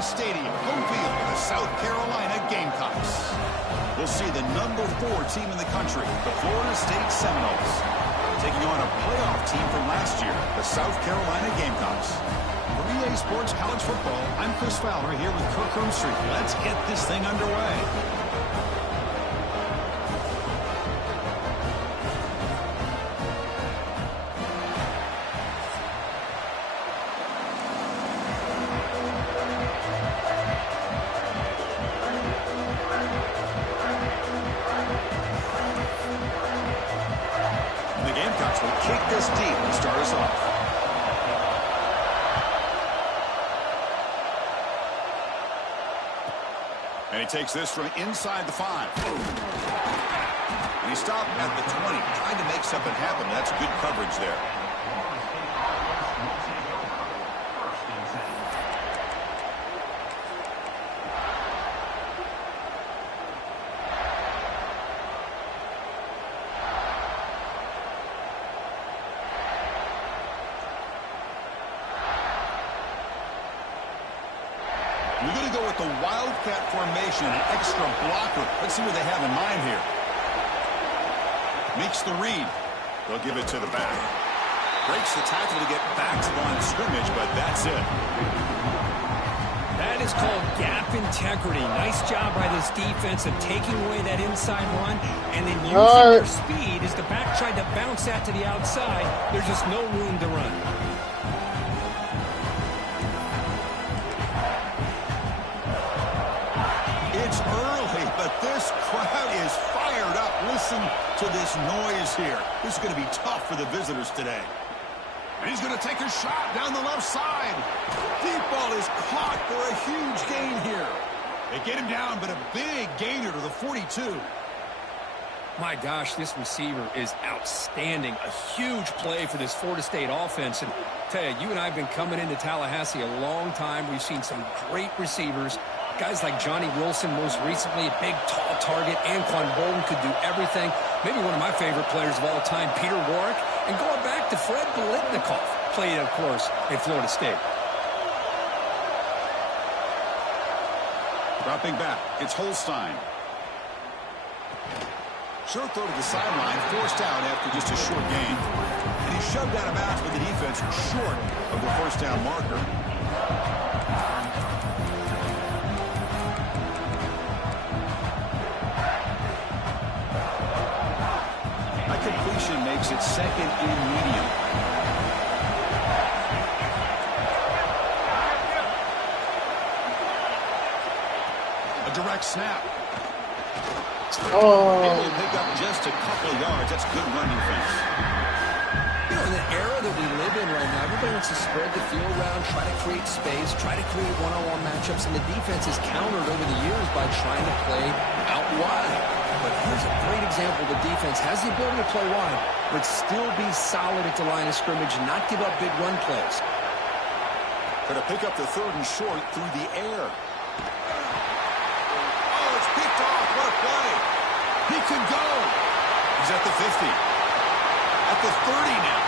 Stadium, home field for the South Carolina Gamecocks. We'll see the number 4 team in the country, the Florida State Seminoles, taking on a playoff team from last year, the South Carolina Gamecocks. For EA Sports College Football, I'm Chris Fowler here with Kirk Hermstreet. Let's get this thing underway. The Gamecocks will kick this deep and start us off. And he takes this from inside the 5. And he stopped at the 20, trying to make something happen. That's good coverage there. We're going to go with the Wildcat formation, an extra blocker. Let's see what they have in mind here. Makes the read. They'll give it to the back. Breaks the tackle to get back to the line of scrimmage, but that's it. That is called gap integrity. Nice job by this defense of taking away that inside run and then using their speed as the back tried to bounce that to the outside. There's just no room to run. It's early, but this crowd is fired up. Listen to this noise here. This is going to be tough for the visitors today. And he's going to take a shot down the left side. Deep ball is caught for a huge gain here. They get him down, but a big gainer to the 42. My gosh, this receiver is outstanding. A huge play for this Florida State offense. And tell you, you and I have been coming into Tallahassee a long time. We've seen some great receivers. Guys like Johnny Wilson, most recently, a big, tall target. Anquan Bolden could do everything. Maybe one of my favorite players of all time, Peter Warrick. And going back to Fred Biletnikoff, played, of course, at Florida State. Dropping back, it's Holstein. Short throw to the sideline, forced out after just a short gain. And he shoved out of bounds with the defense short of the first down marker. Completion makes it second and medium. A direct snap. Able to pick up just a couple of yards. That's good run defense. You know, in the era that we live in right now, everybody wants to spread the field around, try to create space, try to create one-on-one matchups, and the defense is countered over the years by trying to play out wide. But here's a great example. The defense has the ability to play wide, but still be solid at the line of scrimmage and not give up big run plays. Going to pick up the 3rd and short through the air. Oh, it's picked off. What a play. He can go. He's at the 50. At the 30 now.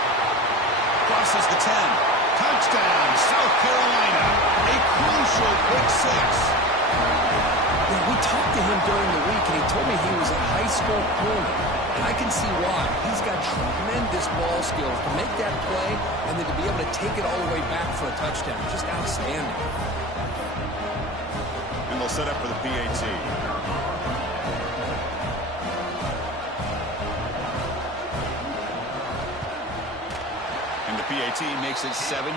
Crosses the 10. Touchdown, South Carolina. A crucial pick 6. We talked to him during the week, and he told me he was a high school corner. And I can see why. He's got tremendous ball skills to make that play and then to be able to take it all the way back for a touchdown. Just outstanding. And they'll set up for the PAT. And the PAT makes it 7-0.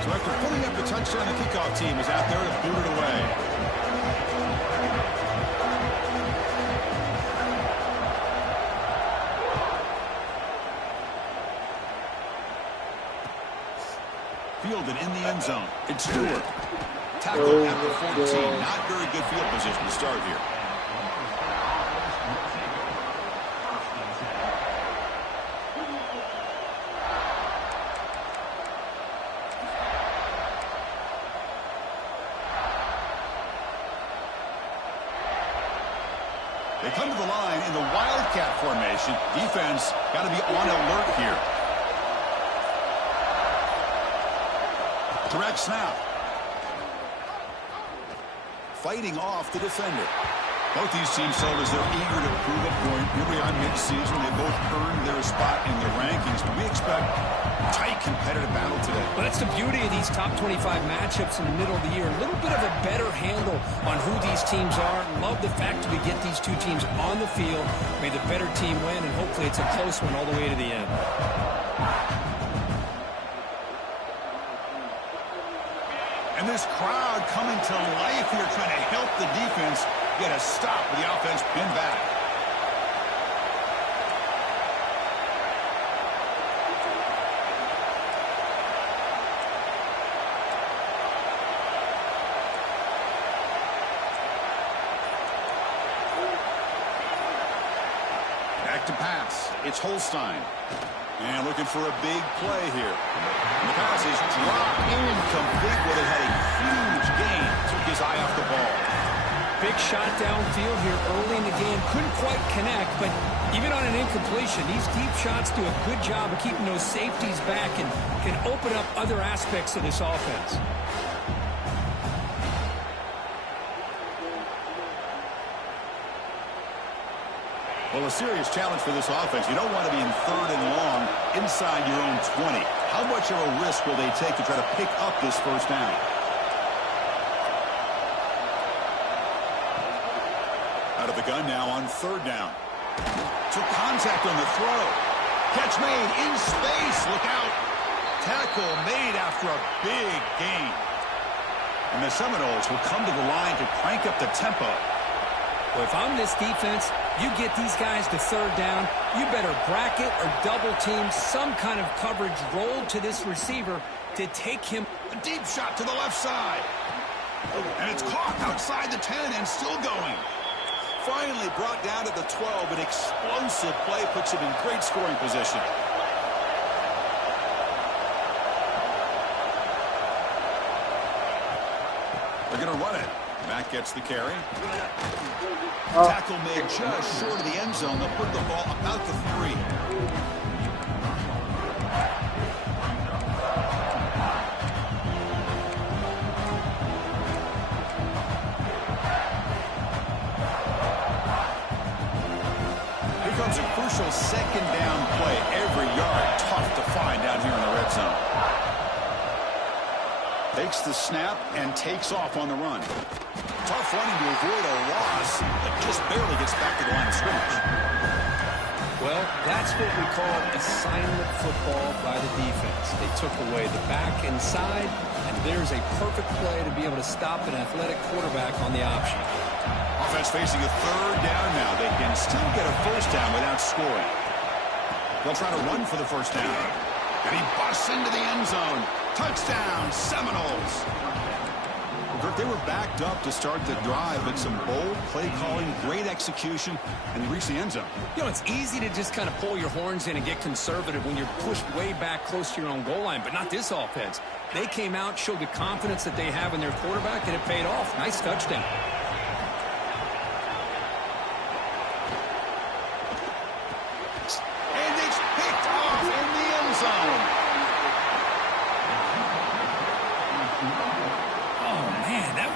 So after putting up the touchdown, the kickoff team is out there to boot it away. Fielded in the end zone. It's Stewart. Tackled at the 14. Not very good field position to start here. They come to the line in the Wildcat formation. Defense got to be on alert here. Direct snap. Fighting off the defender. Both these teams told us they're eager to prove a point. Here we are mid-season. They both earned their spot in the rankings, but we expect a tight competitive battle today. Well, that's the beauty of these top 25 matchups in the middle of the year. A little bit of a better handle on who these teams are. Love the fact that we get these two teams on the field. May the better team win, and hopefully it's a close one all the way to the end. And this crowd coming to life here, trying to help the defense get a stop with the offense pinned back. Back to pass. It's Holstein. And looking for a big play here. The pass is dropped incomplete. Well, they had a huge gain. Took his eye off the ball. Big shot downfield here early in the game. Couldn't quite connect, but even on an incompletion, these deep shots do a good job of keeping those safeties back and can open up other aspects of this offense. Well, a serious challenge for this offense. You don't want to be in 3rd and long inside your own 20. How much of a risk will they take to try to pick up this first down? Out of the gun now on 3rd down. Took contact on the throw. Catch made in space. Look out. Tackle made after a big gain. And the Seminoles will come to the line to crank up the tempo. Well, if I'm this defense, you get these guys to 3rd down, you better bracket or double team some kind of coverage rolled to this receiver to take him. A deep shot to the left side. And it's caught outside the 10 and still going. Finally brought down to the 12. An explosive play puts him in great scoring position. They're going to run it. Matt gets the carry. Tackle made just short of the end zone. They'll put the ball about the 3. Here comes a crucial 2nd down play. Every yard tough to find down here in the red zone. Takes the snap and takes off on the run. Tough running to avoid a loss, but just barely gets back to the line of scrimmage. Well, that's what we call assignment football by the defense. They took away the back inside, and there's a perfect play to be able to stop an athletic quarterback on the option. Offense facing a 3rd down now. They can still get a first down without scoring. They'll try to run for the first down. And he busts into the end zone. Touchdown, Seminoles. Kirk, they were backed up to start the drive, but some bold play calling, great execution, and they reached the end zone. You know, it's easy to just kind of pull your horns in and get conservative when you're pushed way back close to your own goal line, but not this offense. They came out, showed the confidence that they have in their quarterback, and it paid off. Nice touchdown. And it's picked off in the end zone.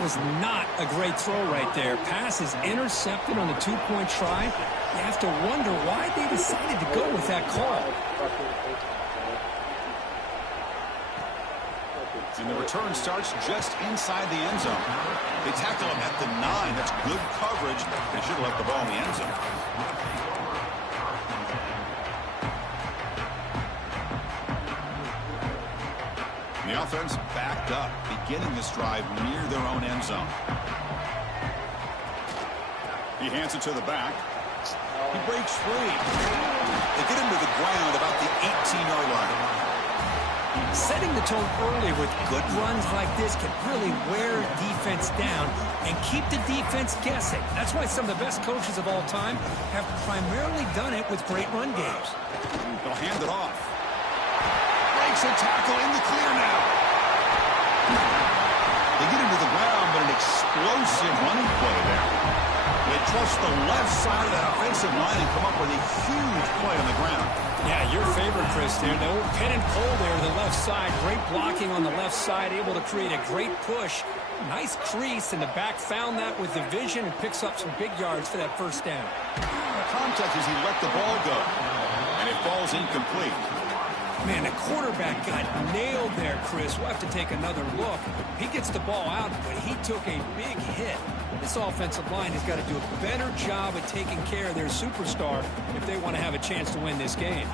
Was not a great throw right there. Pass is intercepted on the 2-point try. You have to wonder why they decided to go with that call. And the return starts just inside the end zone. They tackle him at the 9. That's good coverage. They should have left the ball in the end zone. The offense backed up, beginning this drive near their own end zone. He hands it to the back. He breaks free. They get him to the ground about the 18-yard line. Setting the tone early with good runs like this can really wear defense down and keep the defense guessing. That's why some of the best coaches of all time have primarily done it with great run games. They'll hand it off. Breaks a tackle in the clear now. They get him to the ground, but an explosive running play there. They trust the left side of that offensive line and come up with a huge play on the ground. Yeah, your favorite, Chris, there. The old pin and pull there to the left side. Great blocking on the left side, able to create a great push. Nice crease, and the back found that with the vision and picks up some big yards for that first down. The contact as he let the ball go, and it falls incomplete. Man, the quarterback got nailed there, Chris. We'll have to take another look. He gets the ball out, but he took a big hit. This offensive line has got to do a better job of taking care of their superstar if they want to have a chance to win this game.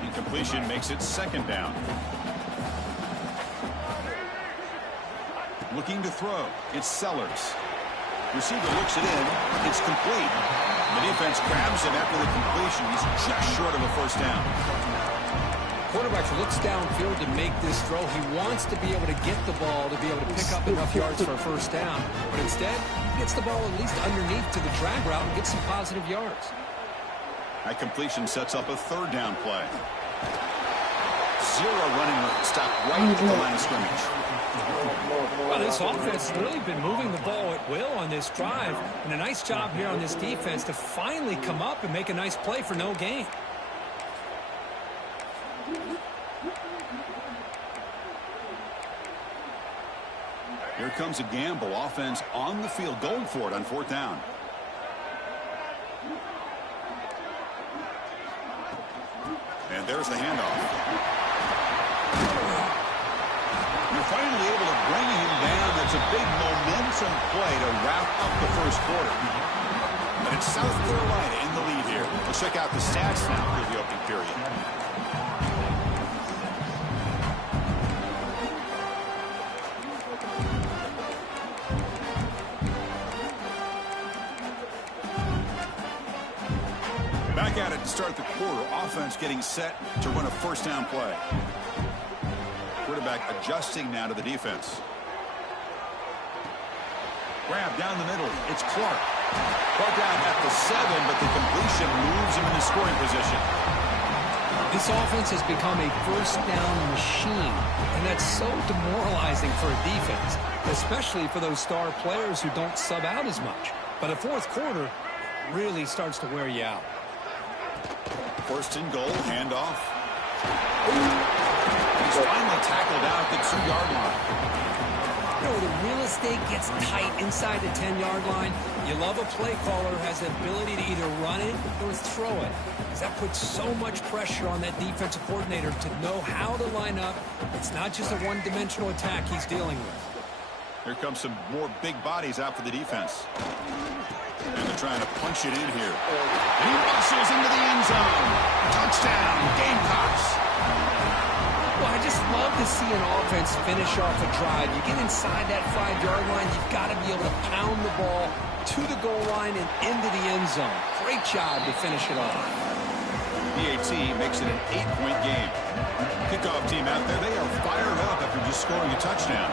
Incompletion makes it second down. Looking to throw. It's Sellers. Receiver looks it in. It's complete. The defense grabs him after the completion. He's just short of a first down. Quarterback looks downfield to make this throw. He wants to be able to get the ball to be able to pick up enough yards for a first down. But instead, he gets the ball at least underneath to the drag route and gets some positive yards. That completion sets up a third down play. Zero running room. Stop right at the line of scrimmage. Well, this offense has really been moving the ball at will on this drive. And a nice job here on this defense to finally come up and make a nice play for no gain. Here comes a gamble. Offense on the field going for it on fourth down. And there's the handoff. You're finally able to bring him down. That's a big momentum play to wrap up the first quarter. But it's South Carolina in the lead here. We'll check out the stats now for the opening period. Back at it to start the quarter. Offense getting set to run a first down play. Quarterback adjusting now to the defense. Grab down the middle. It's Clark. Clark down at the 7, but the completion moves him into scoring position. This offense has become a first down machine, and that's so demoralizing for a defense, especially for those star players who don't sub out as much. But the fourth quarter really starts to wear you out. First and goal, handoff. He's finally tackled out at the 2-yard line. You know, the real estate gets tight inside the 10-yard line. You love a play caller who has the ability to either run it or throw it, because that puts so much pressure on that defensive coordinator to know how to line up. It's not just a one-dimensional attack he's dealing with. Here comes some more big bodies out for the defense. And they're trying to punch it in here. And he muscles into the end zone. Touchdown, Gamecocks. Well, I just love to see an offense finish off a drive. You get inside that 5-yard line, you've got to be able to pound the ball to the goal line and into the end zone. Great job to finish it off. BAT makes it an 8-point game. Kickoff team out there, they are fired up after just scoring a touchdown.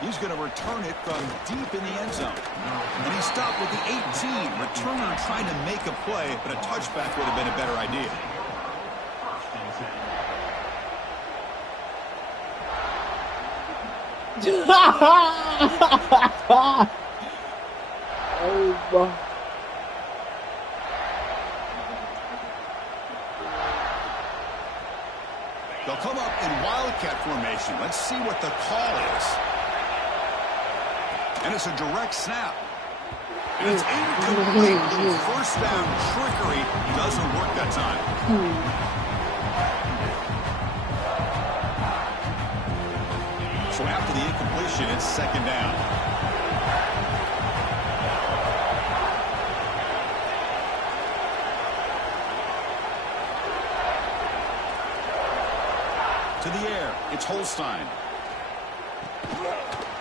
He's going to return it from deep in the end zone. And he stopped with the 18. Returner trying to make a play, but a touchback would have been a better idea. They'll come up in wildcat formation. Let's see what the call is. And it's a direct snap. And it's incomplete. First down trickery doesn't work that time. So after the incompletion, it's second down. To the air, it's Holstein.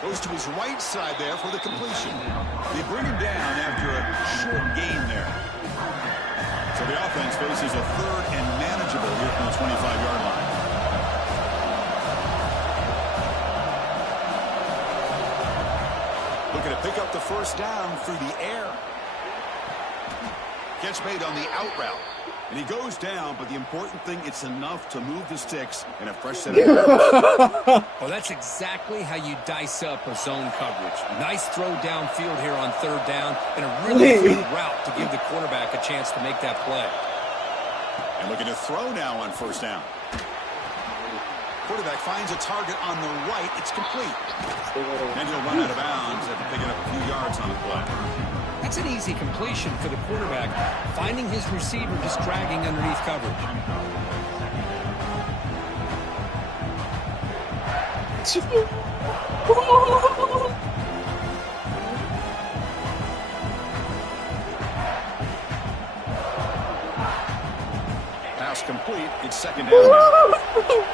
Goes to his right side there for the completion. They bring him down after a short gain there. So the offense faces a third and manageable here from the 25-yard line. Looking to pick up the first down through the air. Catch made on the out route. And he goes down, but the important thing, it's enough to move the sticks and a fresh set of downs. Well, that's exactly how you dice up a zone coverage. Nice throw downfield here on third down, and a really good route to give the quarterback a chance to make that play. And looking to throw now on first down. Quarterback finds a target on the right. It's complete. And he'll run out of bounds after picking up a few yards on the play. That's an easy completion for the quarterback, finding his receiver just dragging underneath coverage. Pass complete. It's second down now.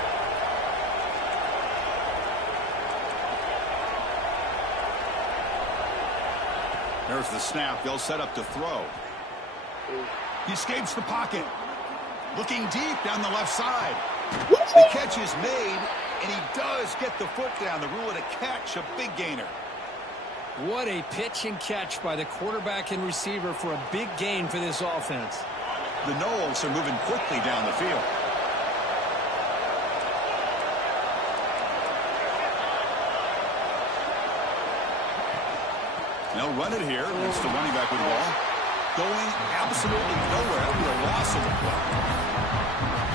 There's the snap. They'll set up to throw. He escapes the pocket. Looking deep down the left side. The catch is made, and he does get the foot down. The rule of a catch, a big gainer. What a pitch and catch by the quarterback and receiver for a big gain for this offense. The Knowles are moving quickly down the field. They'll run it here. It's the running back with the ball. Going absolutely nowhere after a loss of the play.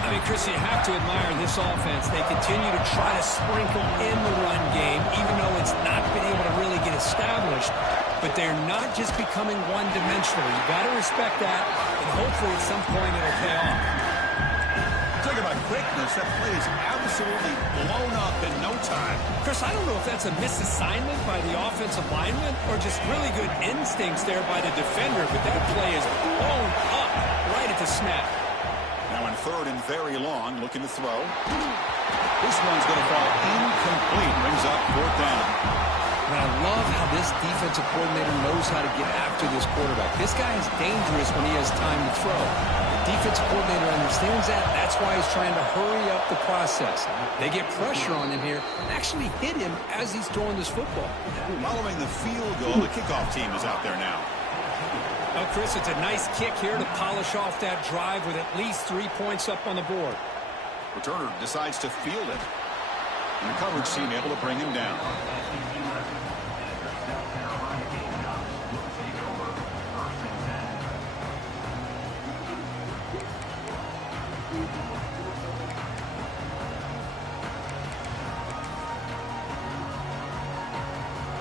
I mean, Chris, you have to admire this offense. They continue to try to sprinkle in the run game, even though it's not been able to really get established. But they're not just becoming one-dimensional. You got to respect that, and hopefully at some point it'll pay off. Talk about quickness. That play is absolutely blown up in no time. Chris, I don't know if that's a misassignment by the offensive lineman or just really good instincts there by the defender, but that play is blown up right at the snap. Now in third and very long, looking to throw. This one's going to fall incomplete. Brings up fourth down. And I love how this defensive coordinator knows how to get after this quarterback. This guy is dangerous when he has time to throw. The defensive coordinator understands that. That's why he's trying to hurry up the process. They get pressure on him here and actually hit him as he's throwing this football. Following the field goal, the kickoff team is out there now. Well, Chris, it's a nice kick here to polish off that drive with at least 3 points up on the board. Returner decides to field it. And the coverage team able to bring him down.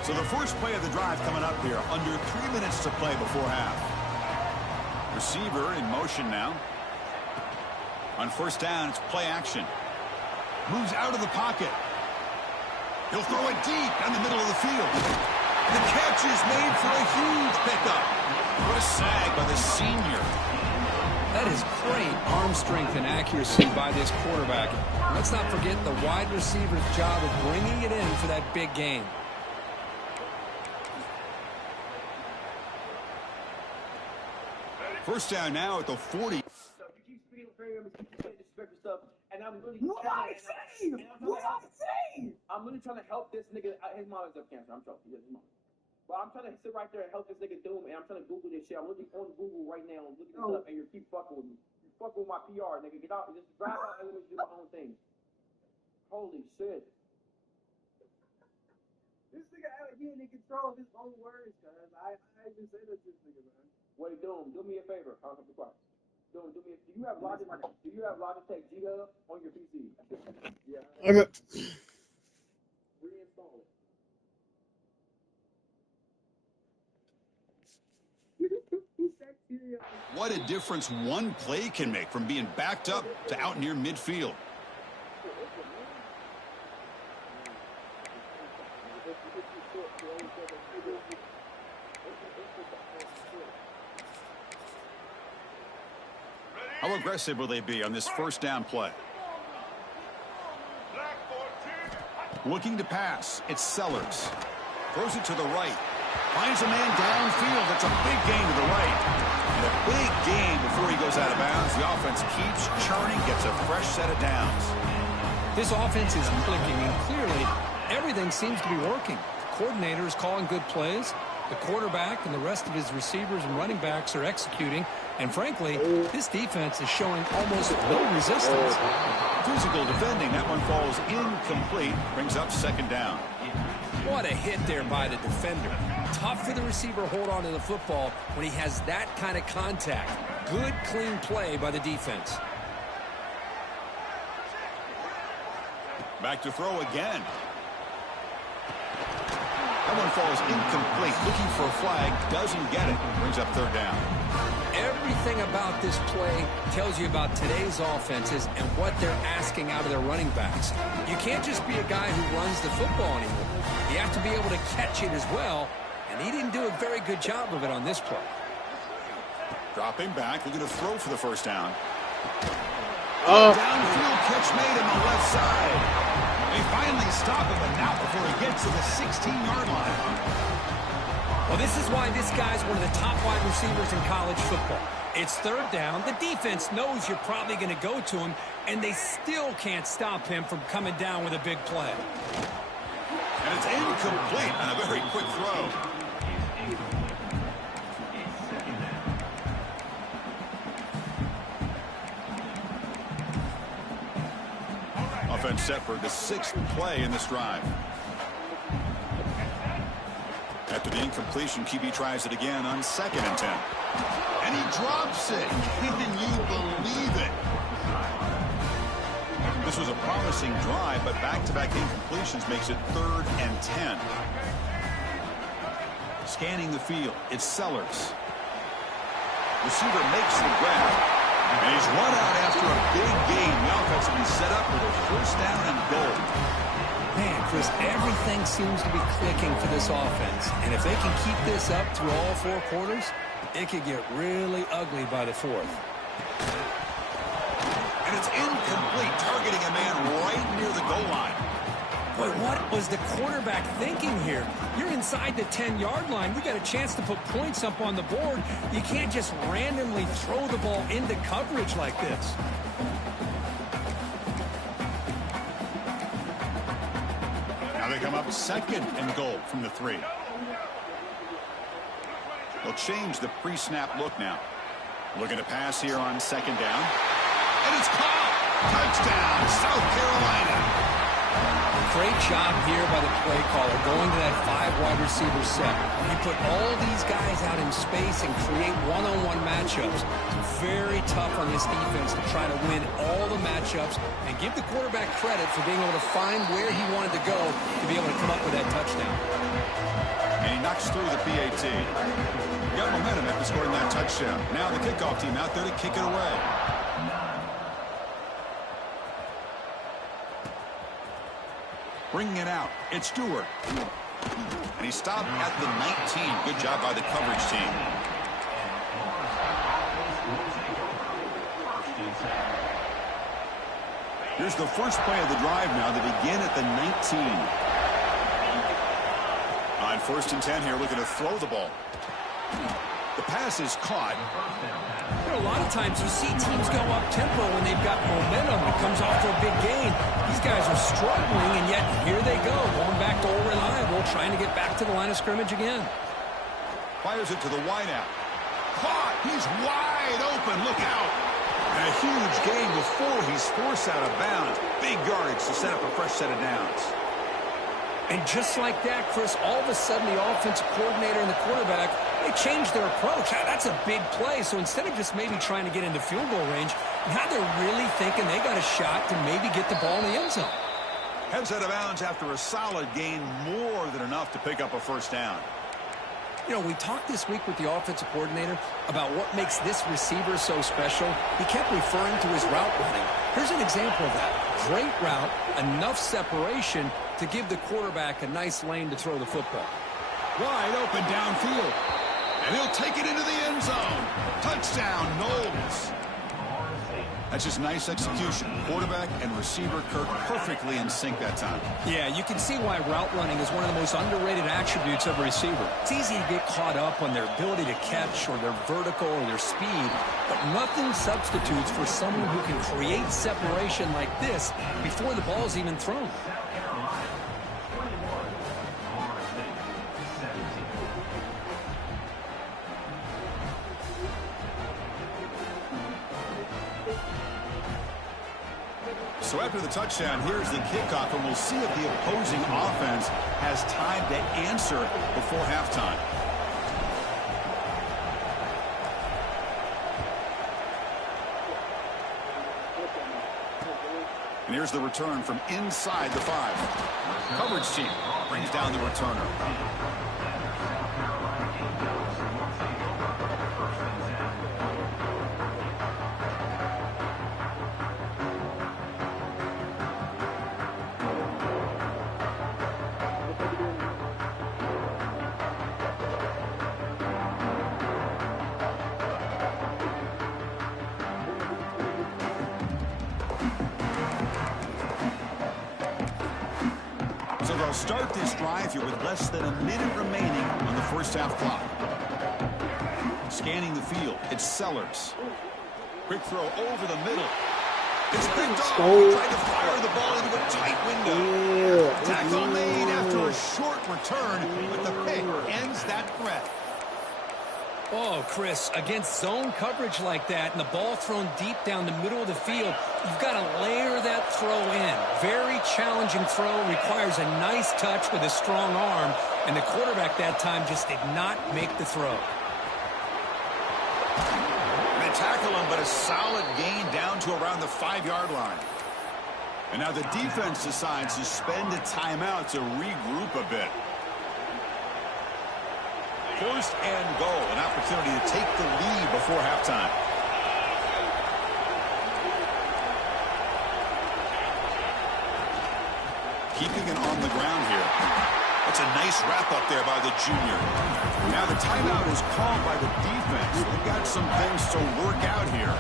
So the first play of the drive coming up here, under 3 minutes to play before half. Receiver in motion now. On first down, it's play action. Moves out of the pocket. He'll throw it deep down the middle of the field. The catch is made for a huge pickup. What a sag by the senior. That is great arm strength and accuracy by this quarterback. Let's not forget the wide receiver's job of bringing it in for that big game. First down now at the 40. You keep speaking disrespectful stuff, and I'm really what I say? What I say? I'm really trying to help this nigga. His mom is up cancer. I'm joking. His mom. But I'm trying to sit right there and help this nigga do him, and I'm trying to Google this shit. I'm looking on Google right now, looking this up, and you keep fucking with me. You fucking with my PR, nigga. Get out, just drive out and let me do my own thing. Holy shit. This nigga out here in control of his own words, cuz I even say that to this nigga, man. What you doing? Do me a favor. I'll be quiet. Do you have Logitech G Hub on your PC? Yeah. Okay. Reinstall it. What a difference one play can make from being backed up to out near midfield. How aggressive will they be on this first down play? Looking to pass. It's Sellers. Throws it to the right. Finds a man downfield. That's a big gain to the right. And a big gain before he goes out of bounds. The offense keeps churning, gets a fresh set of downs. This offense is clicking, and clearly everything seems to be working. The coordinator is calling good plays. The quarterback and the rest of his receivers and running backs are executing. And frankly, this defense is showing almost no resistance. Physical defending. That one falls incomplete. Brings up second down. What a hit there by the defender. Tough for the receiver to hold on to the football when he has that kind of contact. Good, clean play by the defense. Back to throw again. That one falls incomplete. Looking for a flag. Doesn't get it. Brings up third down. Everything about this play tells you about today's offenses and what they're asking out of their running backs. You can't just be a guy who runs the football anymore. You have to be able to catch it as well, and he didn't do a very good job of it on this play. Dropping back, looking to throw for the first down. Oh. Downfield catch made on the left side. They finally stop him, but not before he gets to the 16-yard line. Well, this is why this guy's one of the top wide receivers in college football. It's third down. The defense knows you're probably going to go to him, and they still can't stop him from coming down with a big play. And it's incomplete on a very quick throw. Offense set for the 6th play in this drive. After the incompletion, QB tries it again on 2nd and 10. And he drops it. Can you believe it? This was a promising drive, but back-to-back incompletions makes it 3rd and 10. Scanning the field, it's Sellers. Receiver makes the grab. And he's run out after a big gain. The offense will be set up with a first down and goal. Man, Chris, everything seems to be clicking for this offense. And if they can keep this up through all 4 quarters, it could get really ugly by the 4th. And it's incomplete, targeting a man right near the goal line. But what was the quarterback thinking here? You're inside the 10-yard line. You got a chance to put points up on the board. You can't just randomly throw the ball into coverage like this. Now they come up 2nd and goal from the 3. They'll change the pre-snap look now. Looking to pass here on 2nd down. And it's caught! Touchdown, South Carolina! Great job here by the play caller, going to that 5 wide receiver set. He put all these guys out in space and create one-on-one matchups. It's very tough on this defense to try to win all the matchups and give the quarterback credit for being able to find where he wanted to go to be able to come up with that touchdown. And he knocks through the PAT. Got momentum after scoring that touchdown. Now the kickoff team out there to kick it away. Bringing it out, it's Stewart. And he stopped at the 19. Good job by the coverage team. Here's the first play of the drive now. They begin at the 19. On 1st and 10 here, looking to throw the ball. The pass is caught. You know, a lot of times you see teams go up-tempo when they've got momentum. It comes off to a big gain. These guys are struggling, and yet here they go, going back to old reliable, trying to get back to the line of scrimmage again. Fires it to the wideout. Caught! He's wide open. Look out! And a huge gain before he's forced out of bounds. Big yardage to set up a fresh set of downs. And just like that, Chris, all of a sudden the offensive coordinator and the quarterback, they changed their approach. That's a big play. So instead of just maybe trying to get into field goal range, now they're really thinking they got a shot to maybe get the ball in the end zone. Heads out of bounds after a solid gain, more than enough to pick up a first down. You know, we talked this week with the offensive coordinator about what makes this receiver so special. He kept referring to his route running. Here's an example of that. Great route, enough separation to give the quarterback a nice lane to throw the football. Wide open downfield. And he'll take it into the end zone. Touchdown, Knowles. That's just nice execution. Quarterback and receiver Kirk perfectly in sync that time. Yeah, you can see why route running is one of the most underrated attributes of a receiver. It's easy to get caught up on their ability to catch or their vertical or their speed, but nothing substitutes for someone who can create separation like this before the ball's even thrown. So after the touchdown, here's the kickoff, and we'll see if the opposing offense has time to answer before halftime. And here's the return from inside the 5. Coverage team brings down the returner. So they'll start this drive here with less than a minute remaining on the first half clock. Scanning the field, it's Sellers. Quick throw over the middle. It's picked off. He tried to fire the ball into a tight window. Tackle made after a short return, but the pick ends that threat. Oh, Chris, against zone coverage like that and the ball thrown deep down the middle of the field, you've got to layer that throw in. Very challenging throw, requires a nice touch with a strong arm, and the quarterback that time just did not make the throw. They tackle him, but a solid gain down to around the 5-yard line. And now the defense decides to spend a timeout to regroup a bit. First and goal, an opportunity to take the lead before halftime. Keeping it on the ground here. That's a nice wrap up there by the junior. Now the timeout is called by the defense. They've got some things to work out here.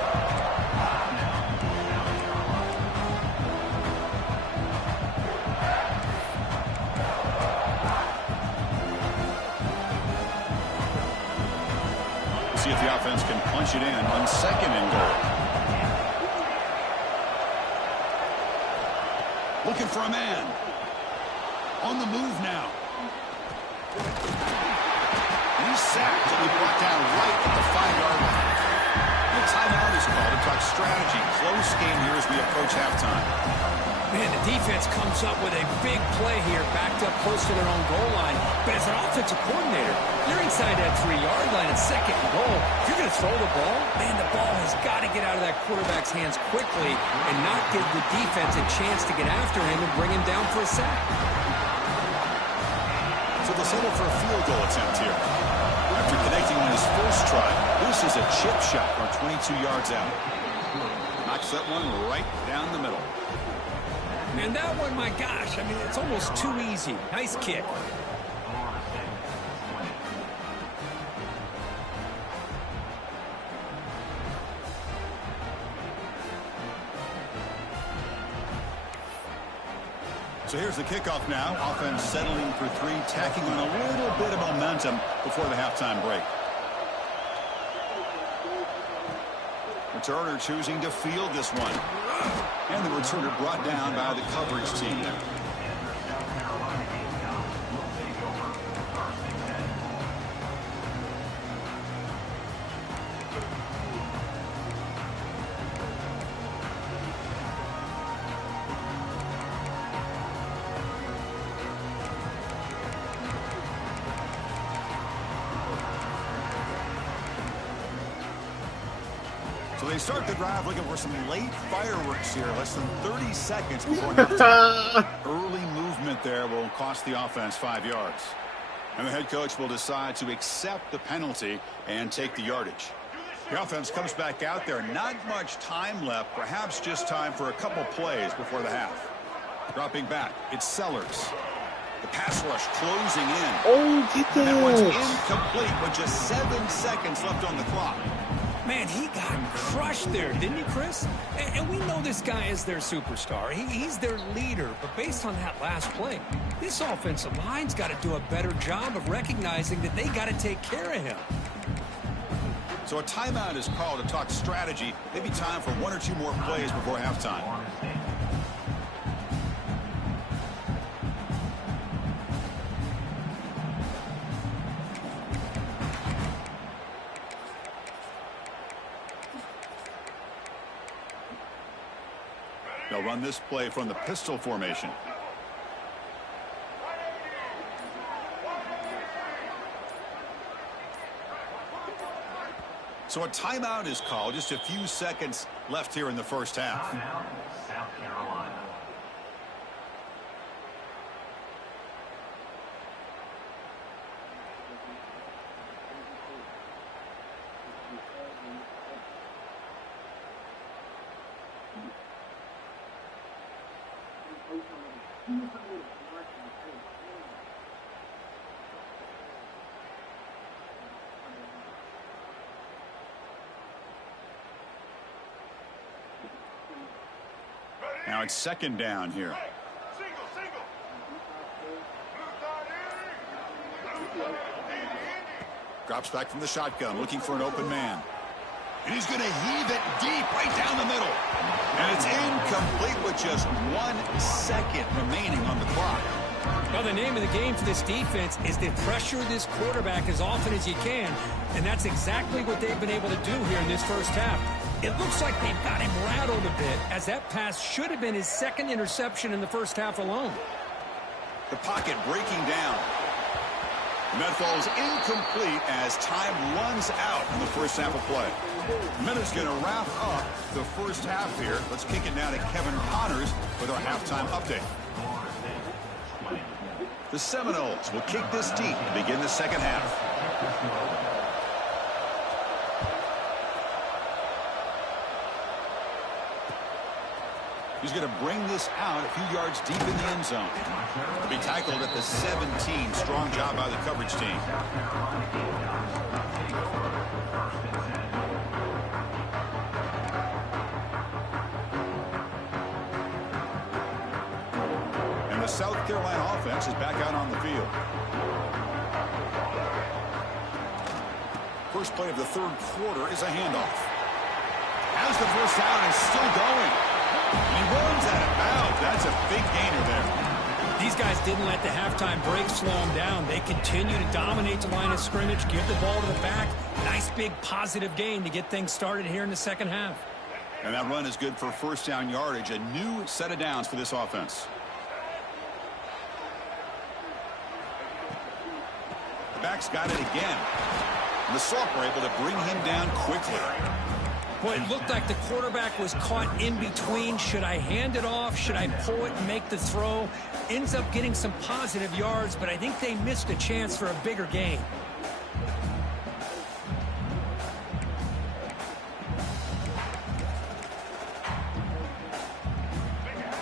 See if the offense can punch it in on second and goal. Looking for a man. On the move now. He's sacked and he brought down right at the 5-yard line. The timeout is called to talk strategy. Close game here as we approach halftime. Man, the defense comes up with a big play here, backed up close to their own goal line. But as an offensive coordinator, you're inside that 3-yard line at second and goal. If you're going to throw the ball, man, the ball has got to get out of that quarterback's hands quickly and not give the defense a chance to get after him and bring him down for a sack. So they'll settle for a field goal attempt here. After connecting on his first try, this is a chip shot from 22 yards out. Knocks that one right down the middle. And that one, my gosh, I mean, it's almost too easy. Nice kick. So here's the kickoff now. Offense settling for 3, tacking on a little bit of momentum before the halftime break. Returner choosing to field this one. And the returner brought down by the coverage team there. So they start the drive looking for some late fireworks here. Less than 30 seconds before halftime. Early movement there will cost the offense 5 yards. And the head coach will decide to accept the penalty and take the yardage. The offense comes back out there. Not much time left. Perhaps just time for a couple plays before the half. Dropping back, it's Sellers. The pass rush closing in. Oh, get that. That one's incomplete with just 7 seconds left on the clock. Man, he got crushed there, didn't he, Chris? And we know this guy is their superstar. He's their leader. But based on that last play, this offensive line's got to do a better job of recognizing that they got to take care of him. So a timeout is called to talk strategy. Maybe time for 1 or 2 more plays before halftime. They'll run this play from the pistol formation. So a timeout is called. Just a few seconds left here in the first half. Timeout, South Carolina. Now it's second down here. Drops back from the shotgun, looking for an open man. And he's going to heave it deep right down the middle. And it's incomplete with just 1 second remaining on the clock. Well, the name of the game for this defense is to pressure this quarterback as often as you can. And that's exactly what they've been able to do here in this first half. It looks like they've got him rattled a bit, as that pass should have been his second interception in the first half alone. The pocket breaking down. And that falls incomplete as time runs out in the first half of play. Minutes going to wrap up the first half here. Let's kick it now to Kevin Connors with our halftime update. The Seminoles will kick this deep to begin the second half. He's going to bring this out a few yards deep in the end zone. To be tackled at the 17. Strong job by the coverage team. And the South Carolina offense is back out on the field. First play of the third quarter is a handoff. Has the first down and still going. He runs out of bounds. That's a big gainer there. These guys didn't let the halftime break slow them down. They continue to dominate the line of scrimmage, give the ball to the back. Nice big positive gain to get things started here in the second half. And that run is good for first down yardage. A new set of downs for this offense. The backs got it again. And the Soft were able to bring him down quickly. Boy, it looked like the quarterback was caught in between. Should I hand it off? Should I pull it and make the throw? Ends up getting some positive yards, but I think they missed a chance for a bigger gain.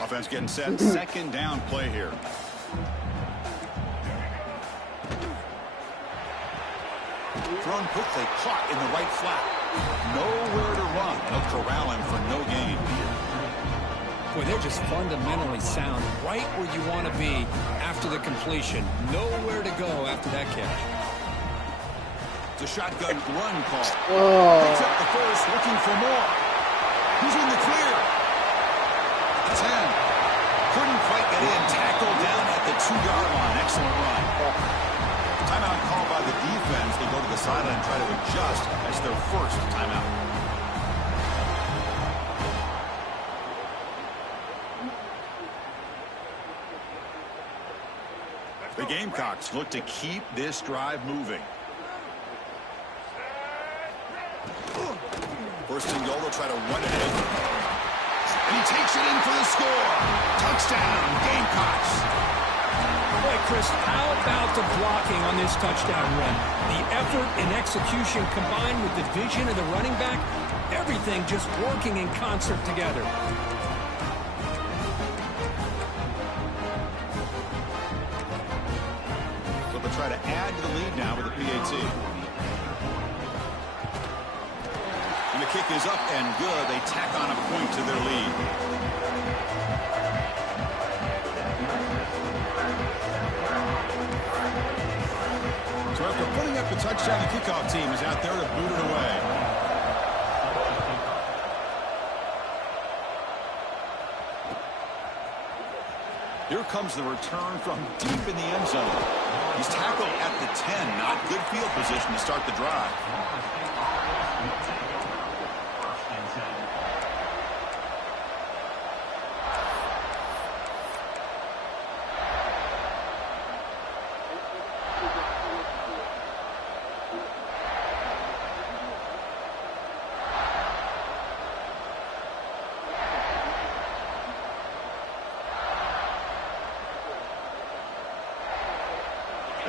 Offense getting set. Second down play here. Thrown quickly, caught in the right flat. Nowhere to run. They'll corral him for no gain. Boy, they're just fundamentally sound. Right where you want to be after the completion. Nowhere to go after that catch. It's a shotgun run call. Picks up the first, looking for more. He's in the clear. 10. Couldn't quite get in. Tackled down at the 2-yard line. Excellent run. Timeout called by the defense. They go to the sideline and try to adjust. That's their first timeout. The Gamecocks look to keep this drive moving. First and goal, they'll try to run it in. And he takes it in for the score. Touchdown, Gamecocks. Boy, Chris, how about the blocking on this touchdown run? The effort and execution combined with the vision of the running back, everything just working in concert together. So they'll try to add to the lead now with the PAT. And the kick is up and good. They tack on a point to their lead. So after putting up the touchdown, the kickoff team is out there to boot it away. Here comes the return from deep in the end zone. He's tackled at the 10. Not good field position to start the drive.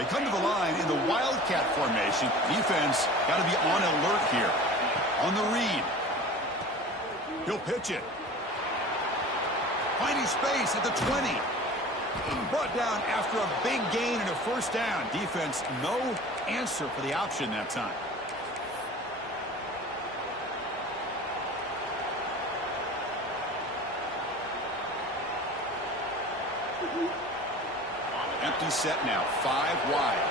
come to the line in the Wildcat formation. Defense got to be on alert here. On the read. He'll pitch it. Finding space at the 20. Brought down after a big gain and a first down. Defense, no answer for the option that time. Empty set now, 5 wide.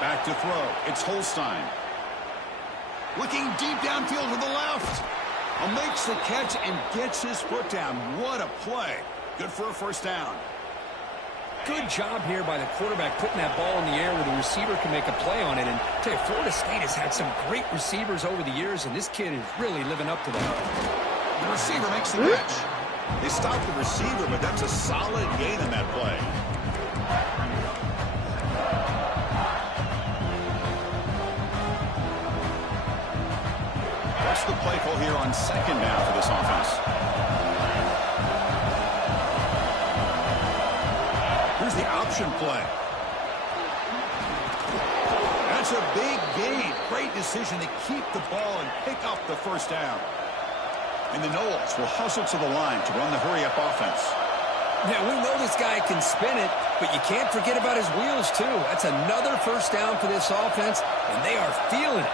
Back to throw. It's Holstein. Looking deep downfield to the left. Makes the catch and gets his foot down. What a play. Good for a first down. Good job here by the quarterback putting that ball in the air where the receiver can make a play on it. And I tell you, Florida State has had some great receivers over the years, and this kid is really living up to that. The receiver makes the catch. They stopped the receiver, but that's a solid gain in that play. What's the play call here on second down for this offense? Here's the option play. That's a big gain. Great decision to keep the ball and pick up the first down. And the Noles will hustle to the line to run the hurry-up offense. Yeah, we know this guy can spin it, but you can't forget about his wheels, too. That's another first down for this offense, and they are feeling it.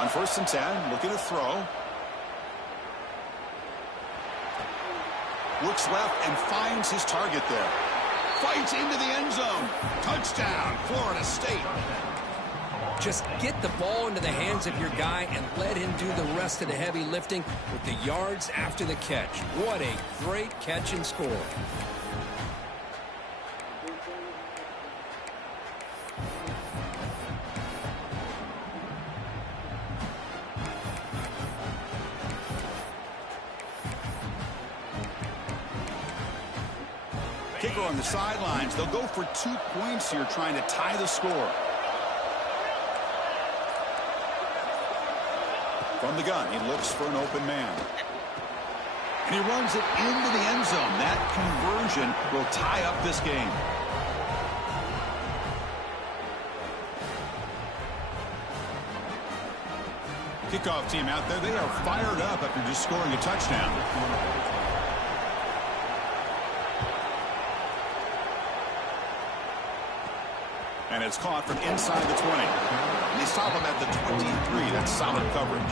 On 1st and 10, looking to throw. Looks left and finds his target there. Fights into the end zone. Touchdown, Florida State. Just get the ball into the hands of your guy and let him do the rest of the heavy lifting with the yards after the catch. What a great catch and score. Kicker on the sidelines. They'll go for 2 points here, trying to tie the score. From the gun, he looks for an open man. And he runs it into the end zone. That conversion will tie up this game. Kickoff team out there. They are fired up after just scoring a touchdown. And it's caught from inside the 20. And they stop him at the 23. That's solid coverage.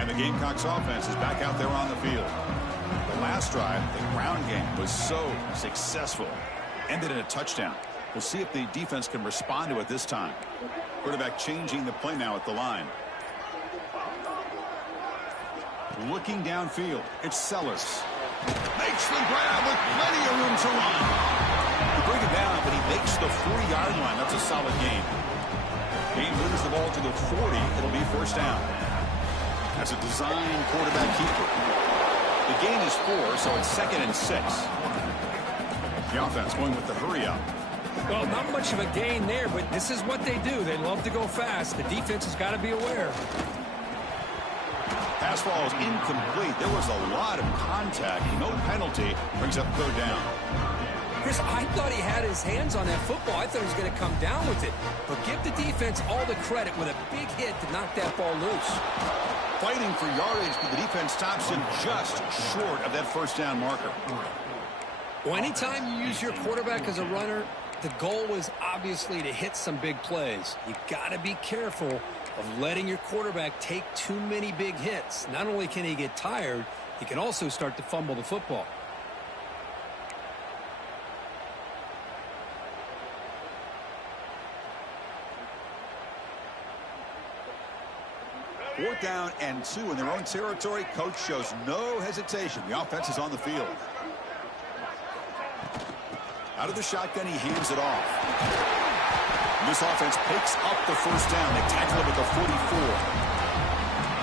And the Gamecocks offense is back out there on the field. The last drive, the ground game, was so successful. Ended in a touchdown. We'll see if the defense can respond to it this time. Quarterback changing the play now at the line. Looking downfield, it's Sellers. Makes the grab with plenty of room to run. He bring it down, but he makes the 40-yard line. That's a solid gain. Game moves the ball to the 40. It'll be first down. That's a design quarterback keeper. The gain is 4, so it's 2nd and 6. The offense going with the hurry-up. Well, not much of a gain there, but this is what they do. They love to go fast. The defense has got to be aware. Pass ball is incomplete. There was a lot of contact. No penalty. Brings up 3rd down. Chris, I thought he had his hands on that football. I thought he was going to come down with it. But give the defense all the credit with a big hit to knock that ball loose. Fighting for yardage, but the defense stops him just short of that first down marker. Well, anytime you use your quarterback as a runner, the goal is obviously to hit some big plays. You got to be careful of letting your quarterback take too many big hits. Not only can he get tired, he can also start to fumble the football. Fourth down and 2 in their own territory. Coach shows no hesitation. The offense is on the field. Out of the shotgun, he hands it off. This offense picks up the first down. They tackle him at the 44.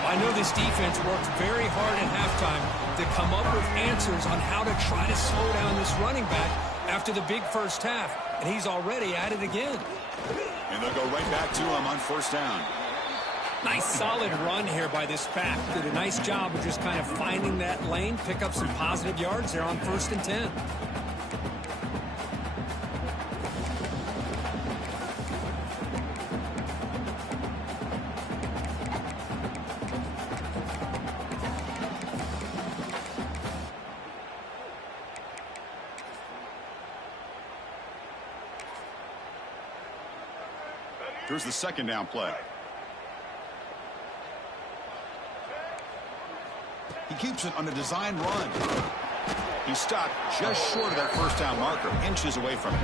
I know this defense worked very hard at halftime to come up with answers on how to try to slow down this running back after the big first half, and he's already at it again. And they'll go right back to him on first down. Nice solid run here by this back. Did a nice job of just kind of finding that lane, pick up some positive yards there on 1st and 10. Here's the second down play. He keeps it on a design run. He stopped just short of that first down marker, inches away from it.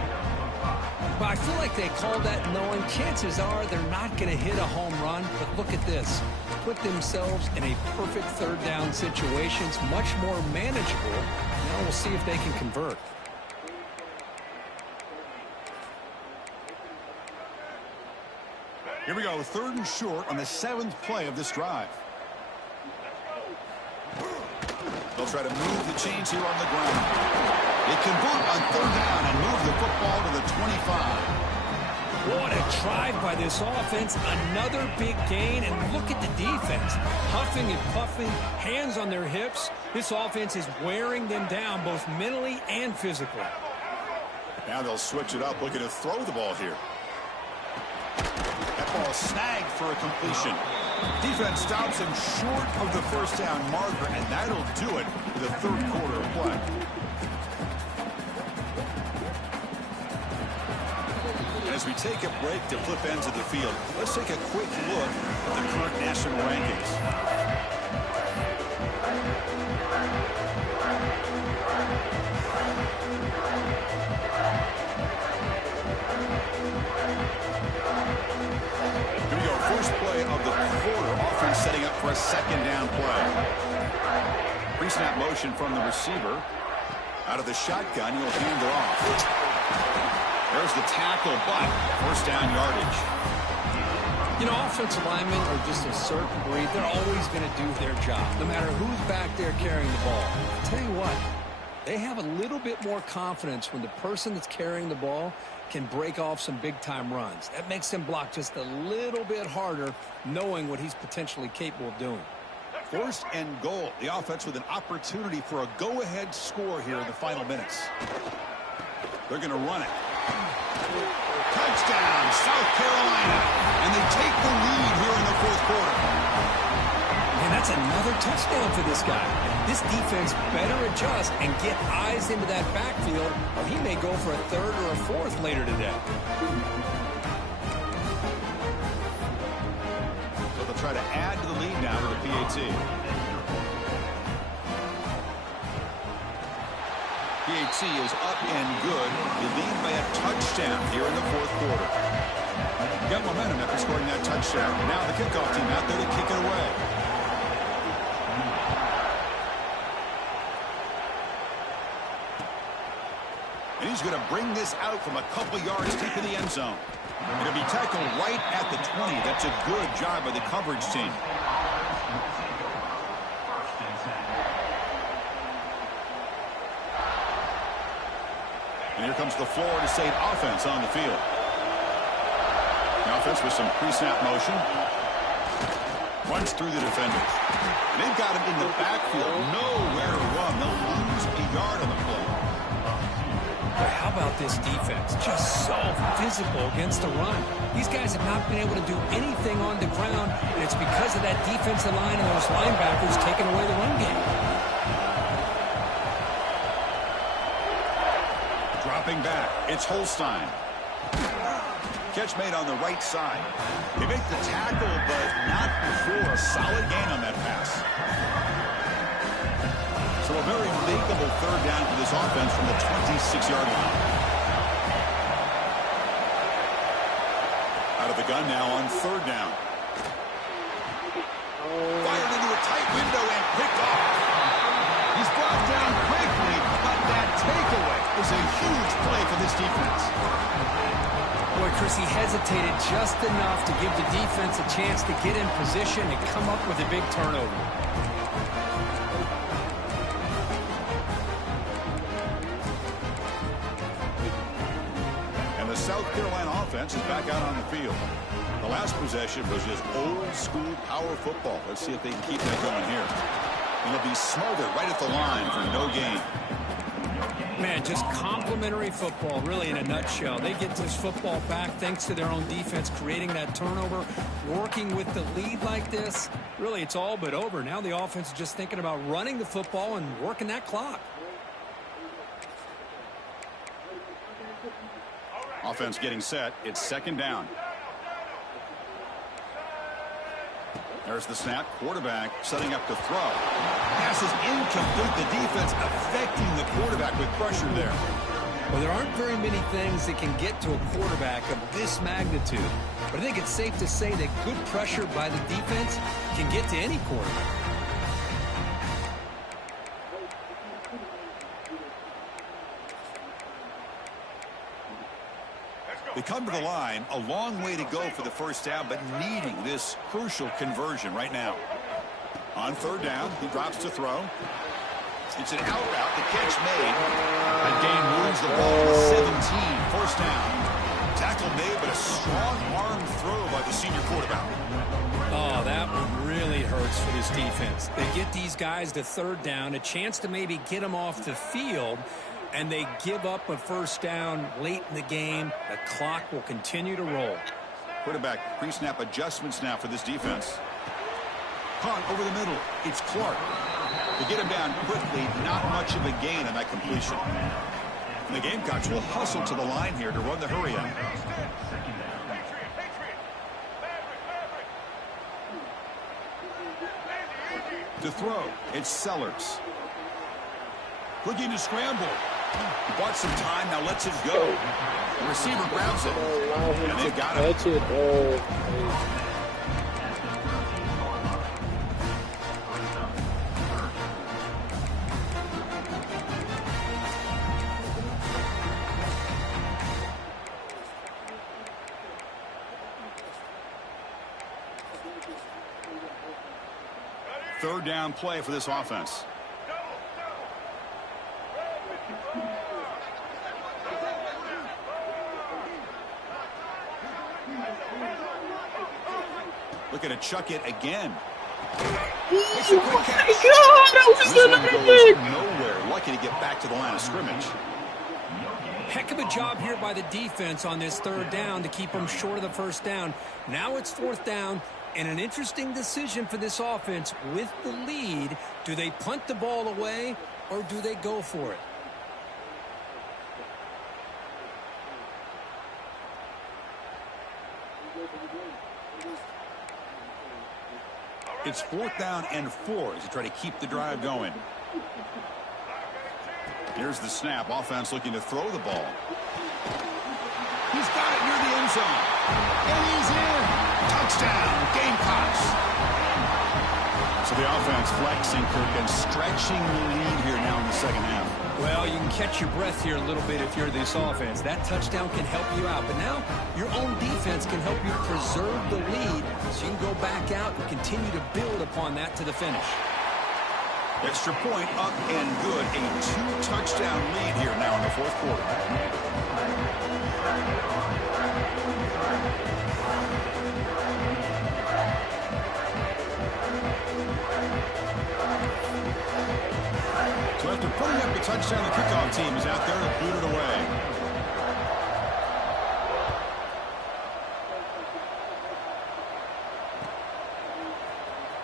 But I feel like they called that knowing chances are they're not going to hit a home run. But look at this. Put themselves in a perfect third down situation. It's much more manageable. Now we'll see if they can convert. Here we go, 3rd and short on the 7th play of this drive. They'll try to move the chains here on the ground. They convert on 3rd down and move the football to the 25. What a drive by this offense. Another big gain, and look at the defense. Huffing and puffing, hands on their hips. This offense is wearing them down both mentally and physically. Now they'll switch it up, looking to throw the ball here. That ball snagged for a completion. Defense stops him short of the first down marker, and that'll do it for the 3rd quarter of play. As we take a break to flip ends of the field, let's take a quick look at the current national rankings. Here we go, first play of the quarter. Offense setting up for a 2nd down play. Pre-snap motion from the receiver. Out of the shotgun, he'll hand it off. There's the tackle, but first down yardage. You know, offensive linemen are just a certain breed. They're always going to do their job, no matter who's back there carrying the ball. I'll tell you what, they have a little bit more confidence when the person that's carrying the ball can break off some big-time runs. That makes them block just a little bit harder, knowing what he's potentially capable of doing. 1st and goal. The offense with an opportunity for a go-ahead score here in the final minutes. They're going to run it. Touchdown, South Carolina. And they take the lead here in the 4th quarter. And that's another touchdown for this guy. This defense better adjust and get eyes into that backfield, or he may go for a 3rd or a 4th later today. So they'll try to add to the lead now with the PAT. PAT is up and good. You lead by a touchdown here in the 4th quarter. Got momentum after scoring that touchdown. Now the kickoff team out there to kick it away. And he's going to bring this out from a couple yards deep in the end zone. It'll be tackled right at the 20. That's a good job by the coverage team. And here comes the Florida State offense on the field. The offense with some pre-snap motion. Runs through the defenders. And they've got him in the backfield. Nowhere to run. They'll lose a yard on the play. But how about this defense? Just so physical against the run. These guys have not been able to do anything on the ground, and it's because of that defensive line and those linebackers taking away the run game. Dropping back, it's Holstein. Catch made on the right side. They make the tackle, but not before a solid gain on that pass. So a very makeable 3rd down for this offense from the 26-yard line. Out of the gun now on 3rd down. Fired into a tight window and picked off. He's brought down quickly, but that takeaway is a huge play for this defense. Boy, Chris, he hesitated just enough to give the defense a chance to get in position and come up with a big turnover. And the South Carolina offense is back out on the field. The last possession was just old-school power football. Let's see if they can keep that going here. And it'll be smothered right at the line for no gain. Man, just complimentary football, really, in a nutshell. They get this football back thanks to their own defense, creating that turnover, working with the lead like this. Really, it's all but over. Now the offense is just thinking about running the football and working that clock. Offense getting set. It's second down. There's the snap. Quarterback setting up to throw. Pass is incomplete. The defense affecting the quarterback with pressure there. Well, there aren't very many things that can get to a quarterback of this magnitude. But I think it's safe to say that good pressure by the defense can get to any quarterback. They come to the line, a long way to go for the first down, but needing this crucial conversion right now. On third down, he drops to throw. It's an out route, the catch made. That gain moves the ball to 17, first down. Tackle made, but a strong arm throw by the senior quarterback. Oh, that one really hurts for this defense. They get these guys to third down, a chance to maybe get them off the field, and they give up a first down late in the game. The clock will continue to roll. Quarterback pre-snap adjustments now for this defense. Caught over the middle. It's Clark. They get him down quickly. Not much of a gain on that completion. And the Gamecocks will hustle to the line here to run the hurry up. To throw, it's Sellers. Looking to scramble. He bought some time, now lets it go. The receiver grabs it, and they've got it. Third down play for this offense. Looking to chuck it again. Oh my God! That was goes nowhere. Lucky to get back to the line of scrimmage. Heck of a job here by the defense on this third down to keep them short of the first down. Now it's fourth down, and an interesting decision for this offense with the lead. Do they punt the ball away, or do they go for it? It's fourth down and 4 as they try to keep the drive going. Here's the snap. Offense looking to throw the ball. He's got it near the end zone. And he's in. Touchdown, Gamecocks. So the offense flexing, Kirk, and stretching the lead here now in the second half. Well, you can catch your breath here a little bit if you're this offense. That touchdown can help you out. But now your own defense can help you preserve the lead so you can go back out and continue to build upon that to the finish. Extra point up and good. A 2-touchdown lead here now in the fourth quarter. So after putting up the touchdown, the kickoff team is out there to boot it away.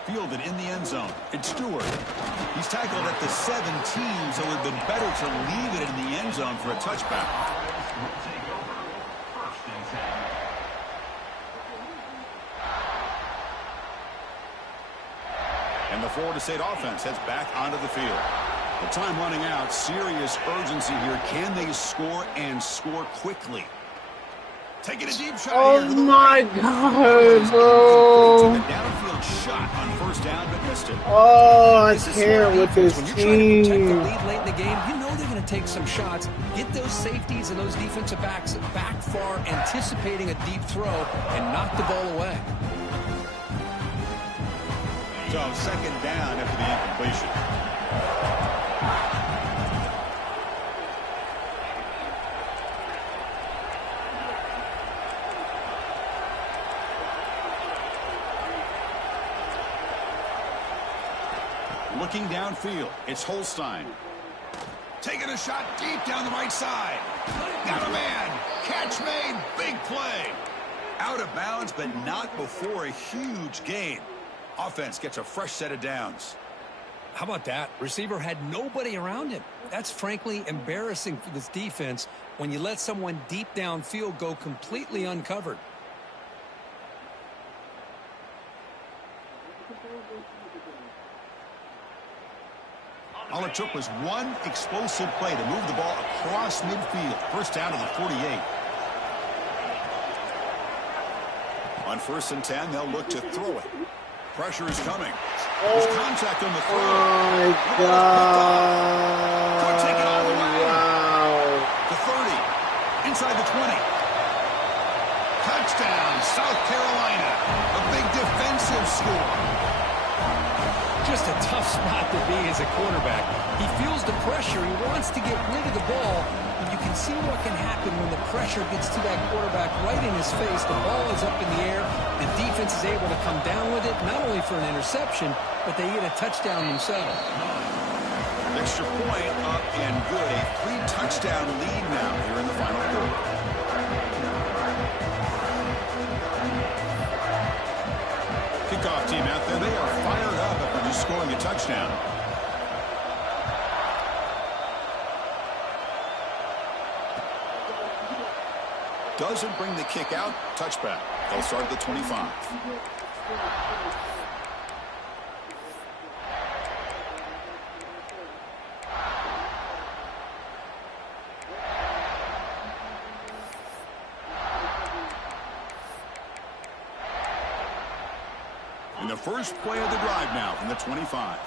Fielded in the end zone. It's Stewart. He's tackled at the 17, so it would have been better to leave it in the end zone for a touchback. And the Florida State offense heads back onto the field. The time running out. Serious urgency here. Can they score and score quickly? Taking a deep shot Oh here. my God, bro. Took a downfield shot on first down, but missed it. Oh, I This is can't smart with defense. this When you're trying to protect the team. lead late in the game, you know they're going to take some shots. Get those safeties and those defensive backs back far, anticipating a deep throw, and knock the ball away. So second down after the incompletion. Looking downfield, it's Holstein. Taking a shot deep down the right side. Got a man. Catch made. Big play. Out of bounds, but not before a huge gain. Offense gets a fresh set of downs. How about that? Receiver had nobody around him. That's frankly embarrassing for this defense when you let someone deep downfield go completely uncovered. All it took was one explosive play to move the ball across midfield. First down to the 48. On 1st and 10, they'll look to throw it. Pressure is coming. There's contact on the throw. Oh my God. Could take it all the way. Wow. The 30. Inside the 20. Touchdown, South Carolina. A big defensive score. Just a tough spot to be as a quarterback. He feels the pressure. He wants to get rid of the ball. And you can see what can happen when the pressure gets to that quarterback right in his face. The ball is up in the air. The defense is able to come down with it, not only for an interception, but they get a touchdown themselves. Extra point up and good. A 3-touchdown lead now here in the final quarter. Kickoff team out there. They are fired up after just scoring a touchdown. Doesn't bring the kick out. Touchback. They'll start at the 25. In the first play of the drive now from the 25.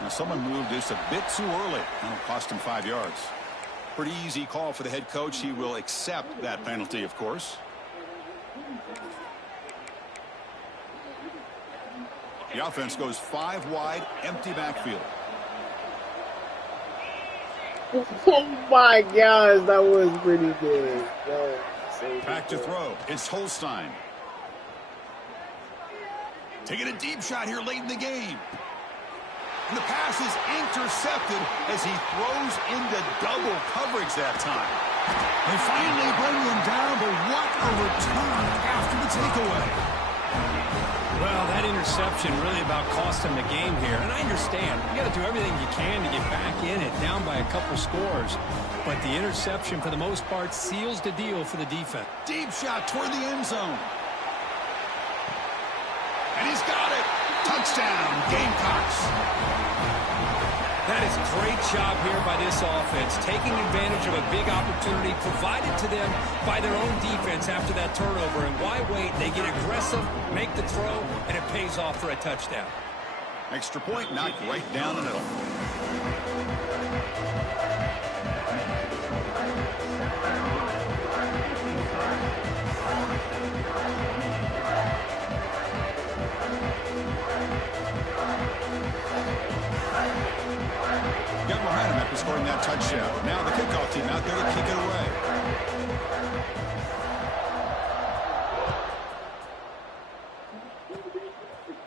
Now someone moved just a bit too early. That'll cost him 5 yards. Pretty easy call for the head coach. He will accept that penalty, of course. The offense goes 5 wide, empty backfield. Oh my gosh, that was pretty good. Back to throw. It's Holstein. Taking a deep shot here late in the game. And the pass is intercepted as he throws into double coverage that time. They finally bring him down, but what a return after the takeaway. Well, that interception really about cost him the game here. And I understand. You got to do everything you can to get back in it, down by a couple scores. But the interception, for the most part, seals the deal for the defense. Deep shot toward the end zone. And he's got it. Touchdown, Gamecocks. That is a great job here by this offense, taking advantage of a big opportunity provided to them by their own defense after that turnover. And why wait? They get aggressive, make the throw, and it pays off for a touchdown. Extra point knocked right down the middle. Got momentum after scoring that touchdown. Now the kickoff team out there to kick it away.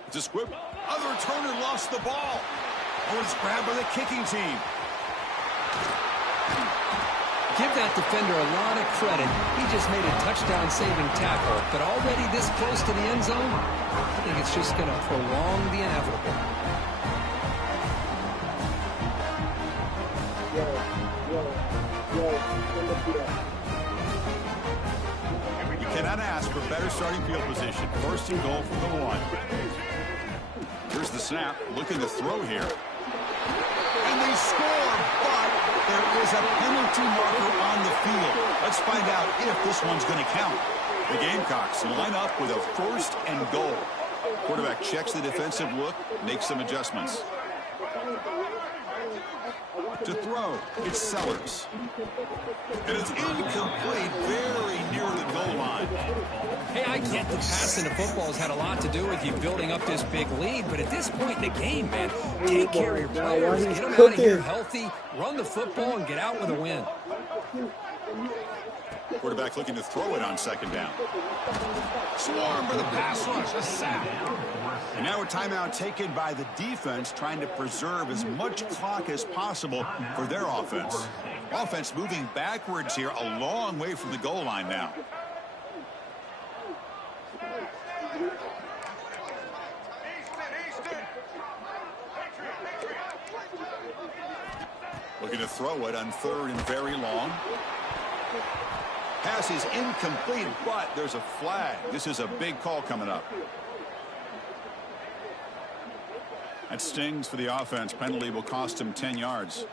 It's a squib. Other returner lost the ball. Oh, it's grabbed by the kicking team. Give that defender a lot of credit. He just made a touchdown-saving tackle. But already this close to the end zone, I think it's just going to prolong the inevitable. You cannot ask for better starting field position. First and goal from the 1. Here's the snap. Looking to throw here. And they score, but there is a penalty marker on the field. Let's find out if this one's going to count. The Gamecocks line up with a 1st and goal. Quarterback checks the defensive look, makes some adjustments. To throw, it's Sellers. And it's incomplete, very near the goal line. Hey, I get the passing the football has had a lot to do with you building up this big lead, but at this point in the game, man, take care of your players, get them out of here healthy, run the football, and get out with a win. Quarterback looking to throw it on 2nd down. Swarm for the pass rush, a sack. And now a timeout taken by the defense, trying to preserve as much clock as possible for their offense. Offense moving backwards here, a long way from the goal line now. Looking to throw it on 3rd and very long. Pass is incomplete, but there's a flag. This is a big call coming up. That stings for the offense. Penalty will cost him 10 yards.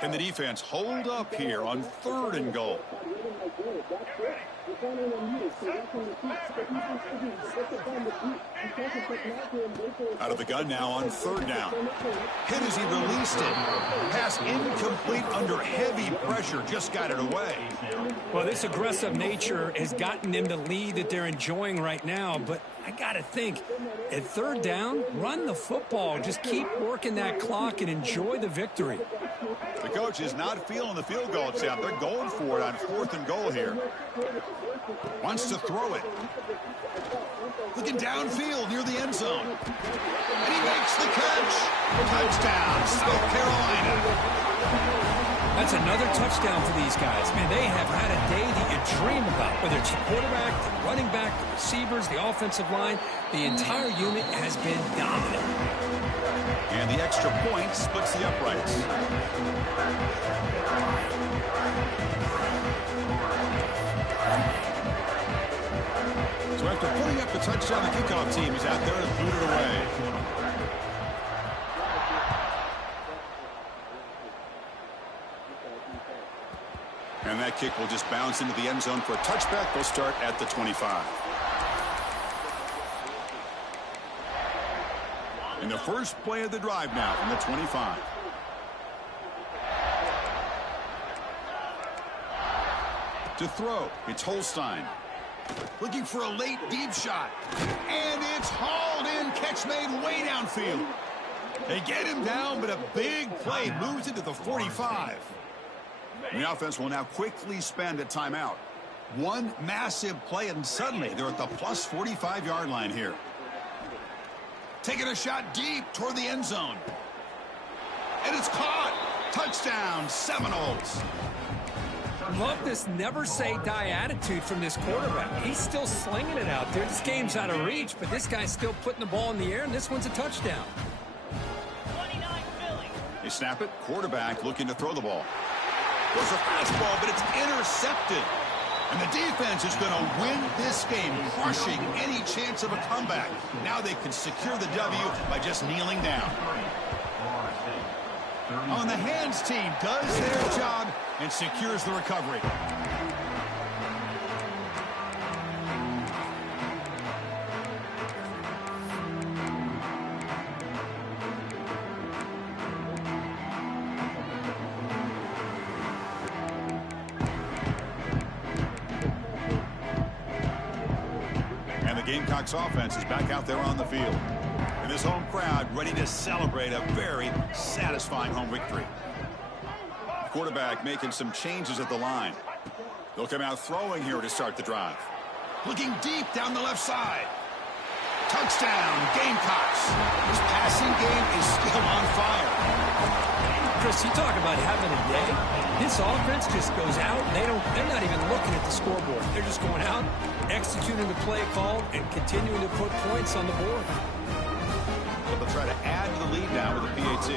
Can the defense hold up here on 3rd and goal? Out of the gun now on 3rd down. Hit as he released it. Pass incomplete under heavy pressure. Just got it away. Well, this aggressive nature has gotten them the lead that they're enjoying right now, but I got to think, at 3rd down, run the football. Just keep working that clock and enjoy the victory. The coach is not feeling the field goal attempt. They're going for it on 4th and goal here. Wants to throw it. Looking downfield near the end zone. And he makes the catch. Touchdown, South Carolina. That's another touchdown for these guys. Man, they have had a day that you dream about. Whether it's the quarterback, the running back, the receivers, the offensive line, the entire unit has been dominant. And the extra point splits the uprights. So after putting up the touchdown, the kickoff team is out there to boot it away. And that kick will just bounce into the end zone for a touchback. They'll start at the 25. In the first play of the drive now from the 25. To throw, it's Holstein. Looking for a late deep shot. And it's hauled in. Catch made way downfield. They get him down, but a big play moves into the 45. And the offense will now quickly spend a timeout. One massive play, and suddenly they're at the plus 45-yard line here. Taking a shot deep toward the end zone. And it's caught. Touchdown, Seminoles. Love this never-say-die attitude from this quarterback. He's still slinging it out there. This game's out of reach, but this guy's still putting the ball in the air, and this one's a touchdown. 29 Philly. They snap it. Quarterback looking to throw the ball. There's a fastball, but it's intercepted. And the defense is going to win this game, crushing any chance of a comeback. Now they can secure the W by just kneeling down. On the hands team does their job and secures the recovery. And the Gamecocks offense is back out there on the field. And this home crowd ready to celebrate a very satisfying home victory. Quarterback making some changes at the line. They'll come out throwing here to start the drive. Looking deep down the left side. Touchdown, Gamecocks. This passing game is still on fire. Chris, you talk about having a day. This offense just goes out. They're not even looking at the scoreboard. They're just going out, executing the play call, and continuing to put points on the board. They'll try to add to the lead now with a PAT.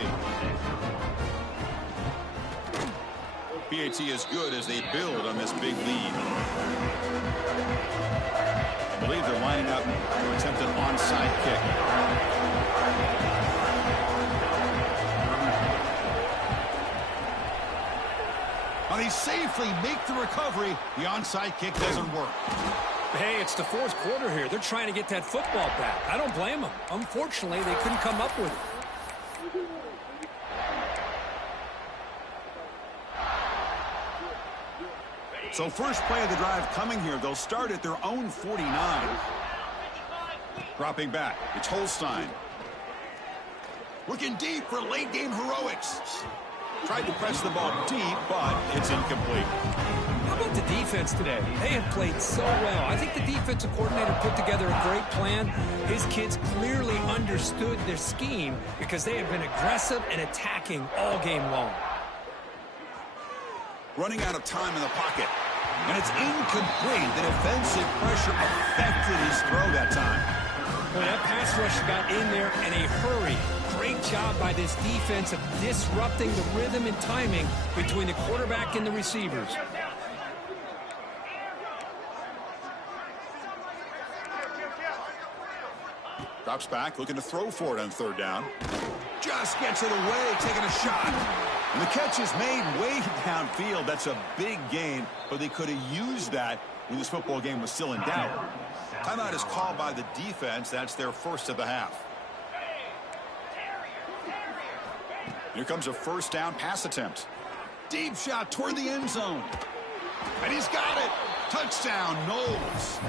PAT is good as they build on this big lead. I believe they're lining up to attempt an onside kick. Well, they safely make the recovery. The onside kick doesn't work. Hey, it's the fourth quarter here. They're trying to get that football back. I don't blame them. Unfortunately, they couldn't come up with it. So first play of the drive coming here. They'll start at their own 49. Dropping back. It's Holstein. Looking deep for late game heroics. Tried to press the ball deep, but it's incomplete. How about the defense today? They have played so well. I think the defensive coordinator put together a great plan. His kids clearly understood their scheme because they have been aggressive and attacking all game long. Running out of time in the pocket. And it's incomplete. The defensive pressure affected his throw that time. Well, that pass rush got in there in a hurry. Great job by this defense of disrupting the rhythm and timing between the quarterback and the receivers. Drops back, looking to throw for it on third down. Just gets it away, taking a shot. And the catch is made way downfield. That's a big gain, but they could have used that when this football game was still in doubt. Timeout is called by the defense. That's their first of the half. Here comes a first down pass attempt. Deep shot toward the end zone. And he's got it. Touchdown, Knowles.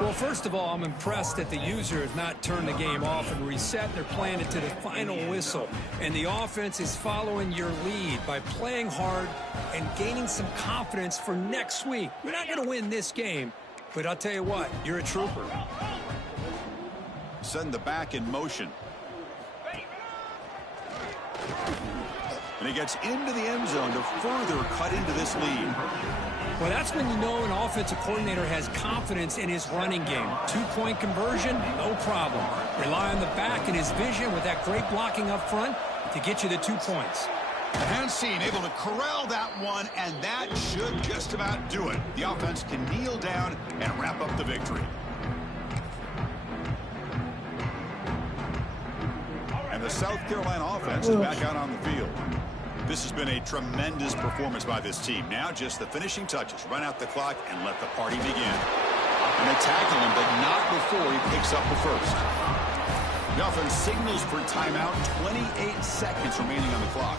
Well, first of all, I'm impressed that the user has not turned the game off and reset. They're playing it to the final whistle. And the offense is following your lead by playing hard and gaining some confidence for next week. You're not going to win this game, but I'll tell you what, you're a trooper. Send the back in motion. And he gets into the end zone to further cut into this lead. Well, that's when you know an offensive coordinator has confidence in his running game. Two-point conversion, no problem. Rely on the back and his vision with that great blocking up front to get you the 2 points. Hansen able to corral that one, and that should just about do it. The offense can kneel down and wrap up the victory. And the South Carolina offense is back out on the field. This has been a tremendous performance by this team. Now just the finishing touches. Run out the clock and let the party begin. And they tackle him, but not before he picks up the first. The offense signals for timeout. 28 seconds remaining on the clock.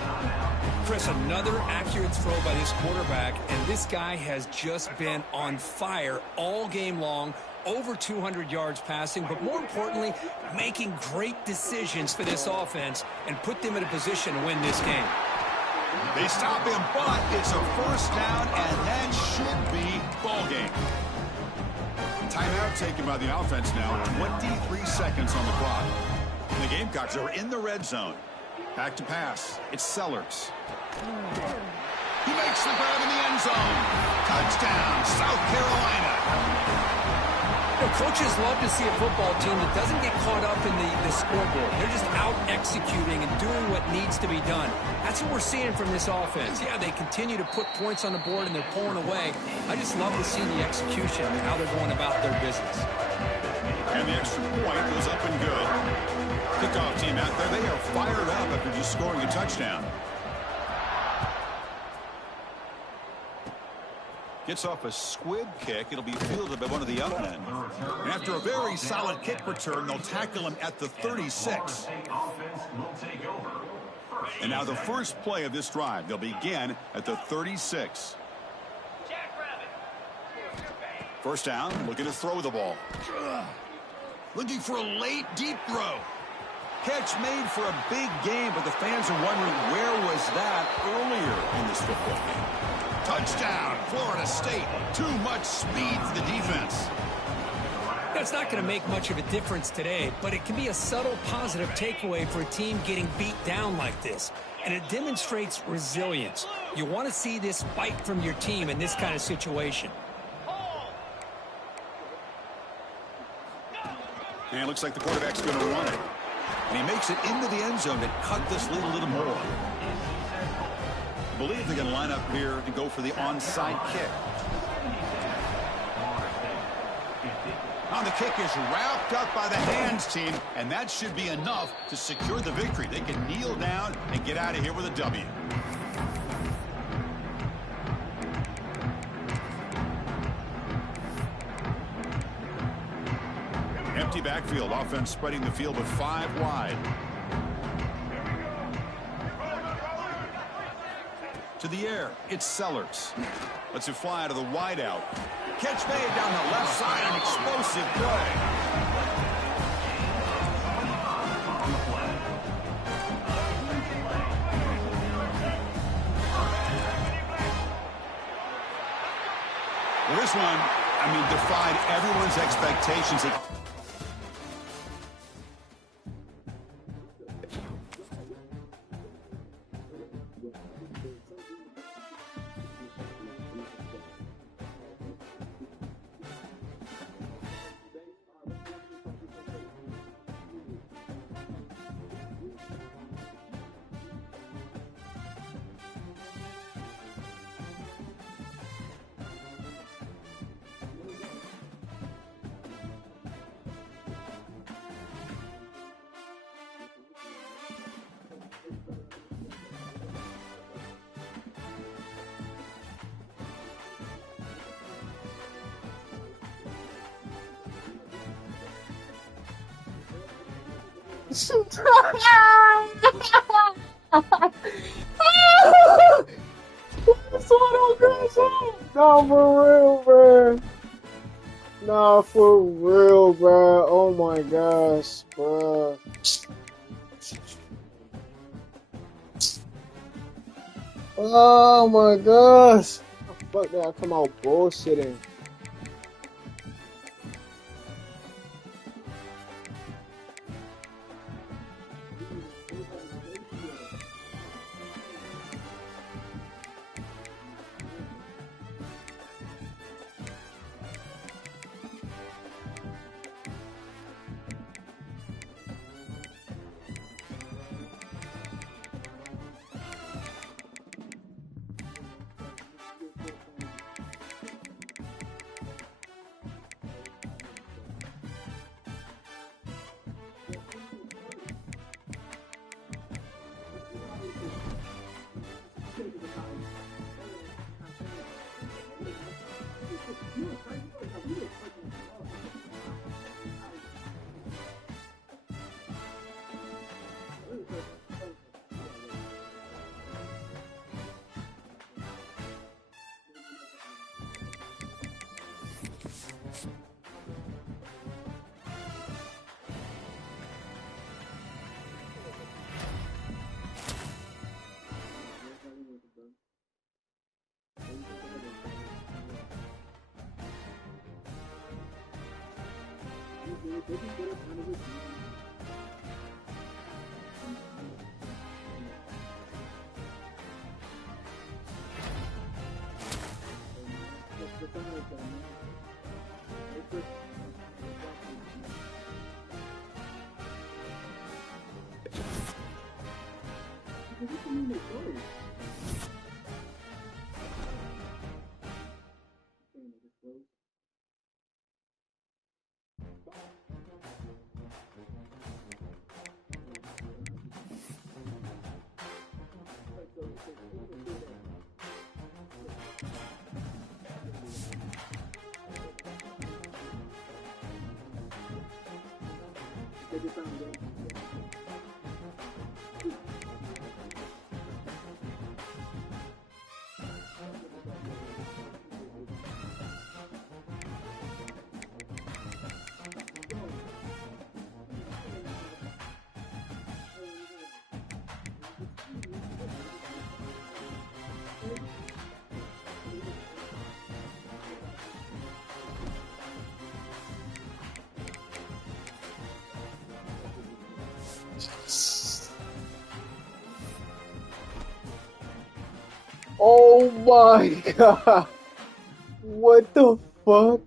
Chris, another accurate throw by this quarterback, and this guy has just been on fire all game long. Over 200 yards passing, but more importantly, making great decisions for this offense and put them in a position to win this game. They stop him, but it's a first down, and that should be ball game. Timeout taken by the offense now. 23 seconds on the clock. And the Gamecocks are in the red zone. Back to pass. It's Sellers. He makes the grab in the end zone. Touchdown, South Carolina. You know, coaches love to see a football team that doesn't get caught up in the scoreboard. They're just out executing and doing what needs to be done. That's what we're seeing from this offense. Yeah, they continue to put points on the board and they're pulling away. I just love to see the execution and how they're going about their business. And the extra point goes up and good. Kickoff team out there. They are fired up after just scoring a touchdown. Gets off a squib kick. It'll be fielded by one of the young men. And after a very solid kick return, they'll tackle him at the 36. And now the first play of this drive. They'll begin at the 36. First down, looking to throw the ball. Looking for a late, deep throw. Catch made for a big game, but the fans are wondering where was that earlier in this football game. Touchdown, Florida State. Too much speed for the defense. It's not going to make much of a difference today, but it can be a subtle positive takeaway for a team getting beat down like this. And it demonstrates resilience. You want to see this fight from your team in this kind of situation. And it looks like the quarterback's going to run it. And he makes it into the end zone to cut this lead a little more. I believe they're going to line up here to go for the onside kick. On the kick is wrapped up by the hands team, and that should be enough to secure the victory. They can kneel down and get out of here with a W. Empty backfield, offense spreading the field with 5 wide. To the air, it's Sellers. Lets it fly to the wide out. Catch made down the left side, an explosive play. Well, this one, defied everyone's expectations. What's going on, guys? Nah, for real, bro. Nah, for real, bro. Oh my gosh, bro. Oh my gosh. Fuck that, I come out bullshitting. Oh my god. What the fuck?